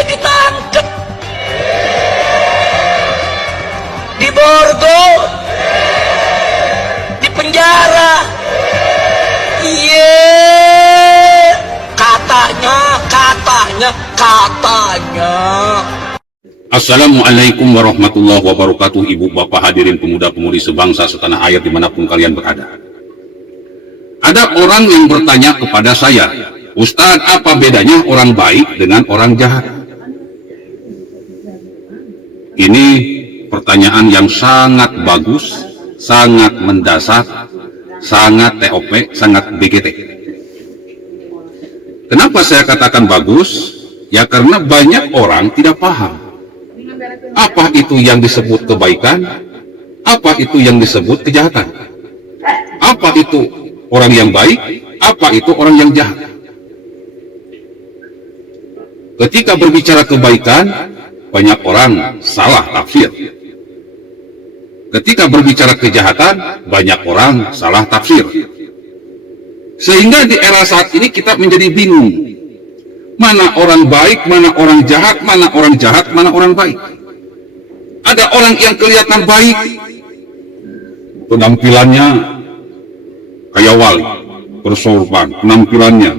ditangkep, diborgol, di penjara. Iya, katanya. Assalamualaikum warahmatullahi wabarakatuh. Ibu bapak hadirin pemuda-pemudi sebangsa setanah air dimanapun kalian berada. Ada orang yang bertanya kepada saya, Ustadz, apa bedanya orang baik dengan orang jahat? Ini pertanyaan yang sangat bagus, sangat mendasar, sangat TOP, sangat BGT. Kenapa saya katakan bagus? Ya karena banyak orang tidak paham apa itu yang disebut kebaikan, apa itu yang disebut kejahatan, apa itu orang yang baik, apa itu orang yang jahat. Ketika berbicara kebaikan, banyak orang salah tafsir. Ketika berbicara kejahatan, banyak orang salah tafsir. Sehingga di era saat ini kita menjadi bingung. Mana orang baik, mana orang jahat, mana orang jahat, mana orang baik. Ada orang yang kelihatan baik, penampilannya kayak wali, bersorban, penampilannya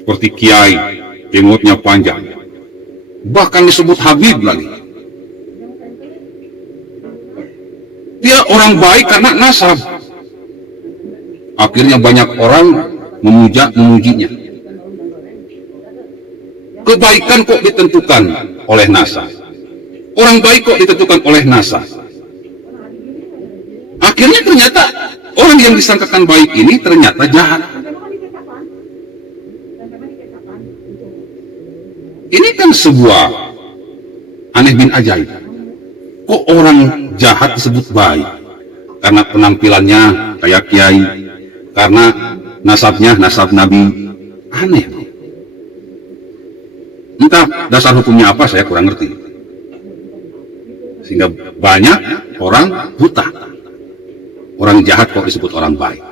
seperti kiai, jenggotnya panjang, bahkan disebut Habib lagi. Dia orang baik karena nasab. Akhirnya banyak orang memujinya. Kebaikan kok ditentukan oleh nasab. Orang baik kok ditentukan oleh nasab. Akhirnya ternyata orang yang disangkakan baik ini ternyata jahat. Ini kan sebuah aneh bin ajaib. Kok orang jahat disebut baik? Karena penampilannya kayak kiai, karena nasabnya nasab Nabi. Aneh. Entah dasar hukumnya apa, saya kurang ngerti. Sehingga banyak orang buta. Orang jahat kok disebut orang baik.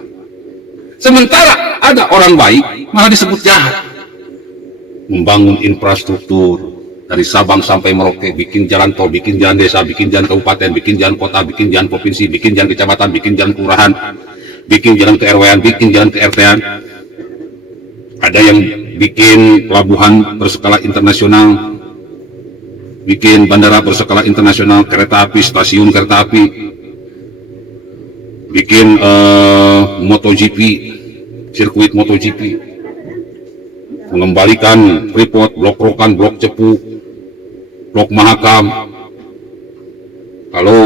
Sementara ada orang baik malah disebut jahat. Membangun infrastruktur dari Sabang sampai Merauke, bikin jalan tol, bikin jalan desa, bikin jalan kabupaten, bikin jalan kota, bikin jalan provinsi, bikin jalan kecamatan, bikin jalan kelurahan, bikin jalan ke RW-an, bikin jalan ke RT-an. Ada yang bikin pelabuhan berskala internasional, bikin bandara berskala internasional, kereta api, stasiun kereta api, bikin MotoGP, sirkuit MotoGP, mengembalikan Freeport, Blok Rokan, Blok Cepu, Blok Mahakam, lalu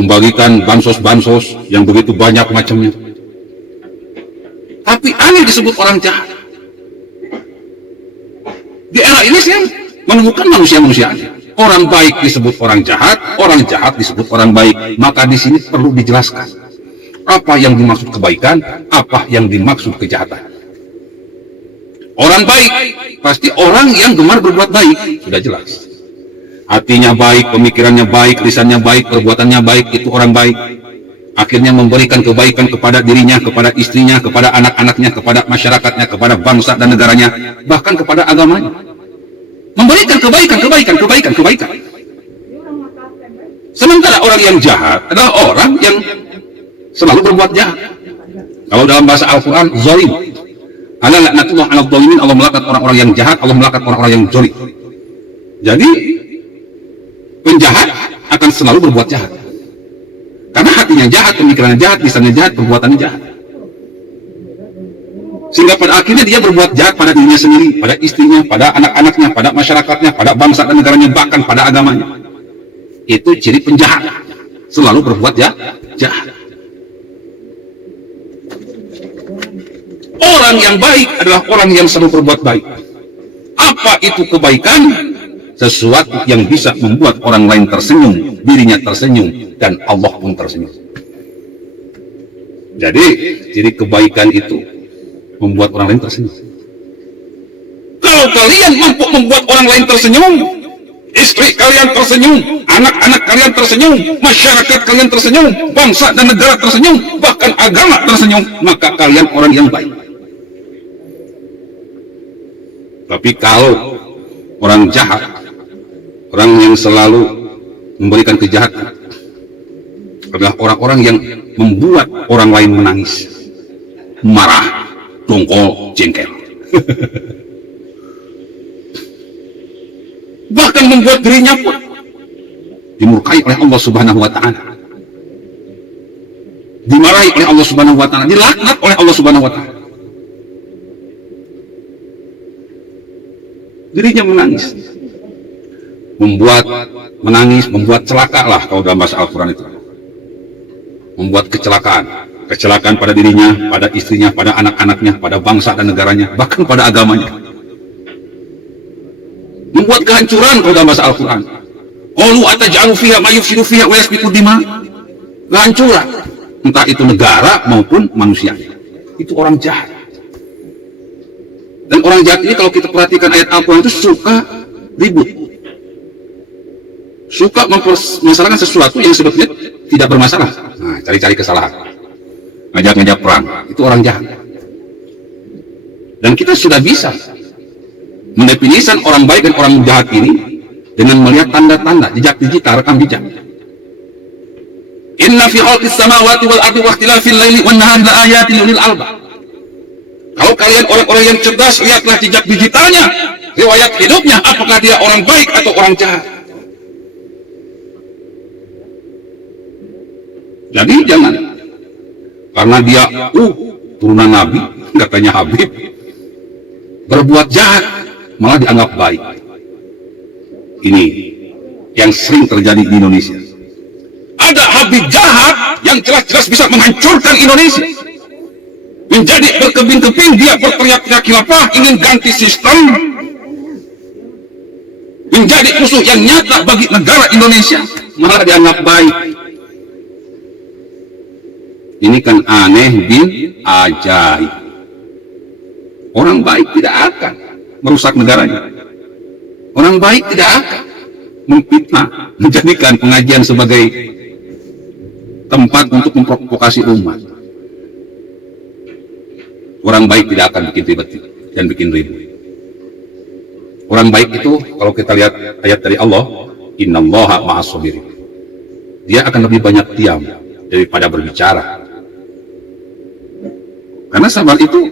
membagikan bansos-bansos yang begitu banyak macamnya. Tapi aneh disebut orang jahat. Di era ini saya menemukan manusia-manusia aneh. Orang baik disebut orang jahat disebut orang baik. Maka di sini perlu dijelaskan apa yang dimaksud kebaikan, apa yang dimaksud kejahatan. Orang baik pasti orang yang gemar berbuat baik, sudah jelas. Hatinya baik, pemikirannya baik, lisannya baik, perbuatannya baik, itu orang baik. Akhirnya memberikan kebaikan kepada dirinya, kepada istrinya, kepada anak-anaknya, kepada masyarakatnya, kepada bangsa dan negaranya, bahkan kepada agamanya. Memberikan kebaikan. Sementara orang yang jahat adalah orang yang selalu berbuat jahat. Kalau dalam bahasa Al-Quran, zalim. Ala laknatullah ala zalimin, Allah melaknat orang-orang yang jahat, Allah melaknat orang-orang yang zalim. Jadi penjahat akan selalu berbuat jahat. Karena hatinya jahat, pemikirannya jahat, lisannya jahat, perbuatannya jahat. Sehingga pada akhirnya dia berbuat jahat pada dirinya sendiri, pada istrinya, pada anak-anaknya, pada masyarakatnya, pada bangsa dan negaranya, bahkan pada agamanya. Itu ciri penjahat. Selalu berbuat jahat. Orang yang baik adalah orang yang selalu berbuat baik. Apa itu kebaikan? Sesuatu yang bisa membuat orang lain tersenyum, dirinya tersenyum, dan Allah pun tersenyum. Jadi, ciri kebaikan itu membuat orang lain tersenyum. Kalau kalian mampu membuat orang lain tersenyum, istri kalian tersenyum, anak-anak kalian tersenyum, masyarakat kalian tersenyum, bangsa dan negara tersenyum, bahkan agama tersenyum, maka kalian orang yang baik. Tapi kalau orang jahat, orang yang selalu memberikan kejahatan, adalah orang-orang yang membuat orang lain menangis, marah, dongkol, jengkel. Bahkan membuat dirinya pun dimurkai oleh Allah Subhanahu wa Ta'ala, dimarahi oleh Allah Subhanahu wa Ta'ala, dilaknat oleh Allah Subhanahu wa Ta'ala. Dirinya menangis, membuat celaka lah kalau dalam bahasa Al-Quran itu, membuat kecelakaan pada dirinya, pada istrinya, pada anak-anaknya, pada bangsa dan negaranya, bahkan pada agamanya. Membuat kehancuran kalau dalam bahasa Al-Quran. Qalu ataj'alu fiha ma yufsidu fiha wa yasfiku dima. Kehancuran, entah itu negara maupun manusia. Itu orang jahat. Dan orang jahat ini kalau kita perhatikan ayat Al-Quran itu suka ribut, suka mempermasalahkan sesuatu yang sebetulnya tidak bermasalah. Nah, cari-cari kesalahan, ngajak-ngajak perang. Itu orang jahat. Dan kita sudah bisa mendefinisikan orang baik dan orang jahat ini dengan melihat tanda-tanda jejak digital, rekam jejak. Inna fi khalqis samawati wal ardi wa ikhtilafil laili wan nahari la ayatin lil albab. Kalau kalian orang-orang yang cerdas, lihatlah jejak digitalnya, riwayat hidupnya, apakah dia orang baik atau orang jahat. Jadi jangan karena dia turunan Nabi, katanya Habib, berbuat jahat malah dianggap baik. Ini yang sering terjadi di Indonesia. Ada Habib jahat yang jelas-jelas bisa menghancurkan Indonesia, menjadi berkeping-keping, dia berteriak-teriak khilafah, ingin ganti sistem, menjadi musuh yang nyata bagi negara Indonesia, malah dianggap baik. Ini kan aneh bin ajaib. Orang baik tidak akan merusak negaranya. Orang baik tidak akan memfitnah, menjadikan pengajian sebagai tempat untuk memprovokasi umat. Orang baik tidak akan bikin ribet dan bikin ribut. Orang baik itu kalau kita lihat ayat dari Allah, innallaha ma'as sabirin. Dia akan lebih banyak diam daripada berbicara. Karena sabar itu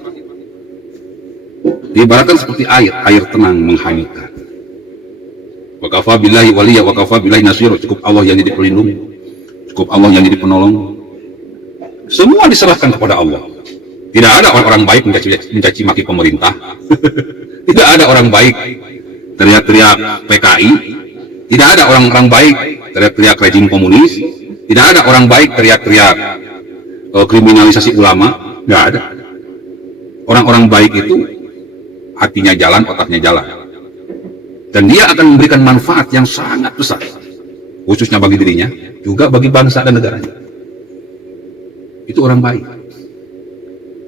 diibaratkan seperti air tenang menghanyutkan. Wa kafa billahi waliya wa kafa billahi nasira. Cukup Allah yang jadi pelindung, cukup Allah yang jadi penolong. Semua diserahkan kepada Allah. Tidak ada orang-orang baik mencaci maki pemerintah. Tidak ada orang baik teriak-teriak PKI. Tidak ada orang-orang baik teriak-teriak rejim komunis. Tidak ada orang baik teriak-teriak kriminalisasi ulama. Tidak ada. Orang-orang baik itu hatinya jalan, otaknya jalan. Dan dia akan memberikan manfaat yang sangat besar, khususnya bagi dirinya, juga bagi bangsa dan negaranya. Itu orang baik.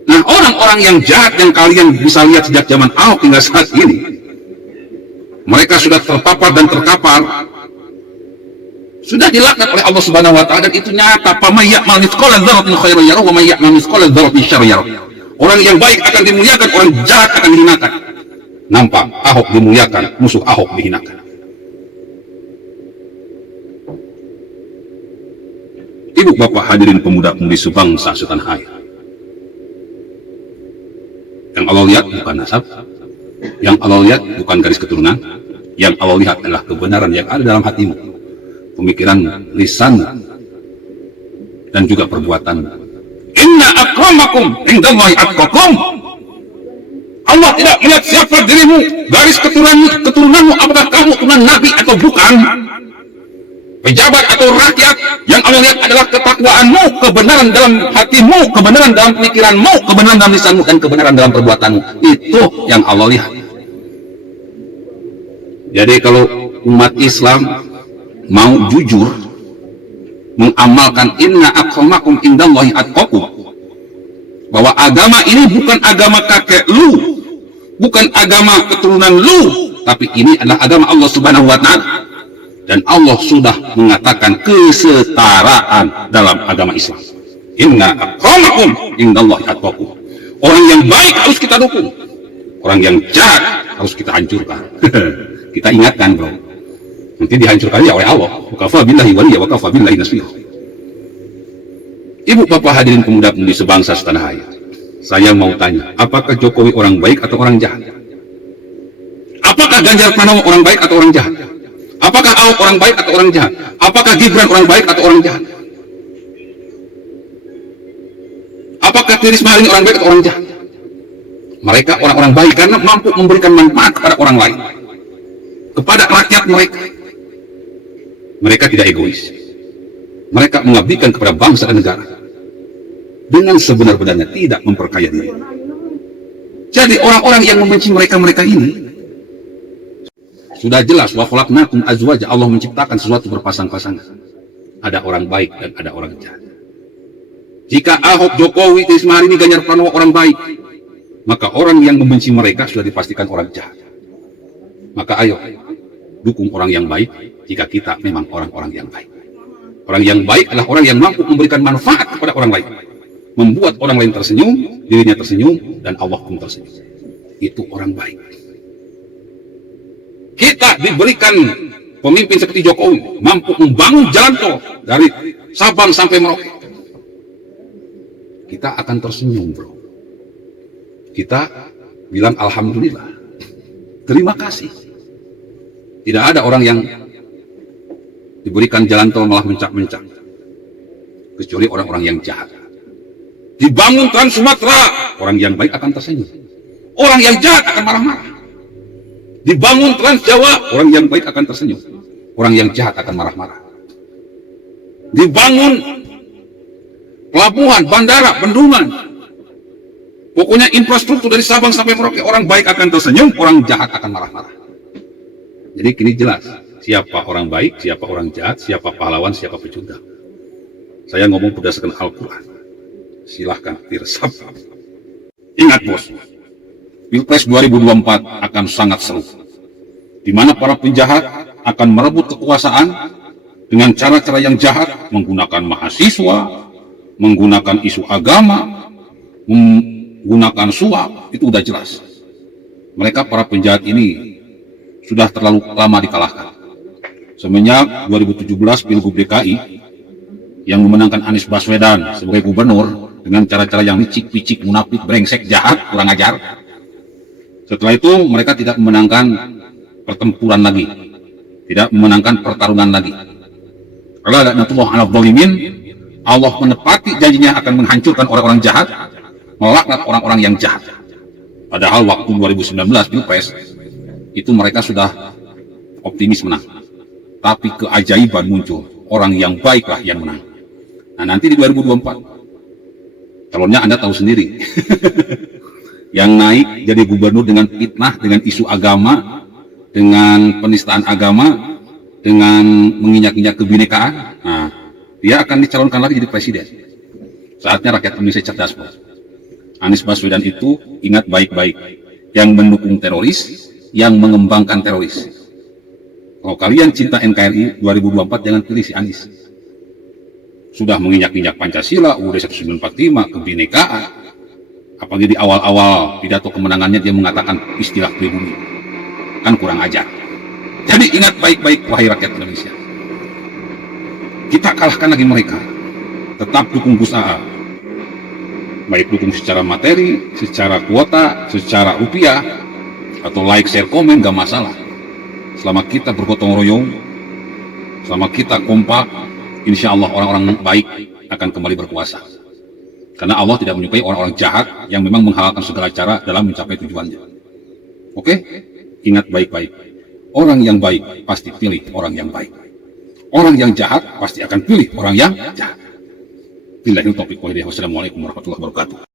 Nah, orang-orang yang jahat yang kalian bisa lihat sejak zaman Ahok hingga saat ini, mereka sudah terpapar dan terkapar, sudah dilaknat oleh Allah Subhanahu wa Ta'ala, dan itu nyata. Faman ya'mal mithqala dzarratin khairan yarah wa man ya'mal mithqala dzarratin syarran yarah. Orang yang baik akan dimuliakan, orang jahat akan dihinakan. Nampak, Ahok dimuliakan, musuh Ahok dihinakan. Ibu bapak hadirin pemuda-pemudi sebangsa setanah air, yang Allah lihat bukan nasab, yang Allah lihat bukan garis keturunan, yang Allah lihat adalah kebenaran yang ada dalam hatimu, pemikiran, lisan, dan juga perbuatan. Inna akramakum indallahi atqakum. Allah tidak melihat siapa dirimu, garis keturunanmu, apakah kamu keturunan Nabi atau bukan, pejabat atau rakyat. Yang Allah lihat adalah ketakwaanmu, kebenaran dalam hatimu, kebenaran dalam pikiranmu, kebenaran dalam lisanmu, dan kebenaran dalam perbuatanmu. Itu yang Allah lihat. Jadi kalau umat Islam mau jujur mengamalkan inna akramakum indallahi atqakum, bahwa agama ini bukan agama kakek lu, bukan agama keturunan lu, tapi ini adalah agama Allah Subhanahu wa Ta'ala. Dan Allah sudah mengatakan kesetaraan dalam agama Islam. Inna akramakum indallahi atqakum. Orang yang baik harus kita dukung, orang yang jahat harus kita hancurkan. Kita ingatkan, bro. Nanti dihancurkannya oleh Allah. Wakafa billahi waliya, wakafa billahi nasir. Ibu bapak hadirin pemuda-pemudi sebangsa setanah air, saya mau tanya, apakah Jokowi orang baik atau orang jahat? Apakah Ganjar Pranowo orang baik atau orang jahat? Apakah Ahok orang baik atau orang jahat? Apakah Gibran orang baik atau orang jahat? Apakah Risma hari ini orang baik atau orang jahat? Mereka orang-orang baik karena mampu memberikan manfaat kepada orang lain, kepada rakyat mereka. Mereka tidak egois. Mereka mengabdikan kepada bangsa dan negara dengan sebenar-benarnya, tidak memperkaya diri. Jadi orang-orang yang membenci mereka ini sudah jelas, wa khalaqnakum azwaja, Allah menciptakan sesuatu berpasang-pasangan. Ada orang baik dan ada orang jahat. Jika Ahok, Jokowi, Risma hari ini, Ganjar Pranowo orang baik, maka orang yang membenci mereka sudah dipastikan orang jahat. Maka ayo dukung orang yang baik jika kita memang orang-orang yang baik. Orang yang baik adalah orang yang mampu memberikan manfaat kepada orang lain, membuat orang lain tersenyum, dirinya tersenyum, dan Allah pun tersenyum. Itu orang baik. Kita diberikan pemimpin seperti Jokowi, mampu membangun jalan tol dari Sabang sampai Merauke. Kita akan tersenyum, bro. Kita bilang alhamdulillah, terima kasih. Tidak ada orang yang diberikan jalan tol malah mencak-mencak, kecuali orang-orang yang jahat. Dibangun Trans Sumatera, orang yang baik akan tersenyum, orang yang jahat akan marah-marah. Dibangun Trans Jawa, orang yang baik akan tersenyum, orang yang jahat akan marah-marah. Dibangun pelabuhan, bandara, bendungan, pokoknya infrastruktur dari Sabang sampai Merauke, orang baik akan tersenyum, orang jahat akan marah-marah. Jadi kini jelas siapa orang baik, siapa orang jahat, siapa pahlawan, siapa pecundang. Saya ngomong berdasarkan Al-Quran. Silahkan diresapi. Ingat bos, Pilpres 2024 akan sangat seru, di mana para penjahat akan merebut kekuasaan dengan cara-cara yang jahat, menggunakan mahasiswa, menggunakan isu agama, menggunakan suap. Itu udah jelas. Mereka para penjahat ini sudah terlalu lama dikalahkan. Semenjak 2017 Pilgub DKI yang memenangkan Anies Baswedan sebagai gubernur dengan cara-cara yang licik, picik, munafik, brengsek, jahat, kurang ajar. Setelah itu mereka tidak memenangkan pertempuran lagi, tidak memenangkan pertarungan lagi. Kalau ada natullah ala zalimin, Allah menepati janjinya akan menghancurkan orang-orang jahat, melaknat orang-orang yang jahat. Padahal waktu 2019 Pilpres itu mereka sudah optimis menang, tapi keajaiban muncul, orang yang baiklah yang menang. Nah nanti di 2024 calonnya Anda tahu sendiri. Yang naik jadi gubernur dengan fitnah, dengan isu agama, dengan penistaan agama, dengan menginjak-injak kebinekaan. Nah, dia akan dicalonkan lagi jadi presiden. Saatnya rakyat Indonesia cerdas, bos. Anies Baswedan itu ingat baik-baik, yang mendukung teroris, yang mengembangkan teroris. Kalau kalian cinta NKRI 2024 jangan pilih si Anies. Sudah menginjak-injak Pancasila, UUD 1945, kebinekaan. Apalagi di awal-awal pidato kemenangannya dia mengatakan istilah pribumi. Kan kurang ajar. Jadi ingat baik-baik wahai rakyat Indonesia. Kita kalahkan lagi mereka. Tetap dukung Gus AA. Baik dukung secara materi, secara kuota, secara rupiah, atau like, share, komen, gak masalah. Selama kita bergotong royong, selama kita kompak, insya Allah orang-orang baik akan kembali berkuasa. Karena Allah tidak menyukai orang-orang jahat yang memang menghalalkan segala cara dalam mencapai tujuannya. Oke? Ingat baik-baik. Orang yang baik pasti pilih orang yang baik. Orang yang jahat pasti akan pilih orang yang jahat. Billahil taufiq wal hidayah. Wassalamualaikum warahmatullahi wabarakatuh.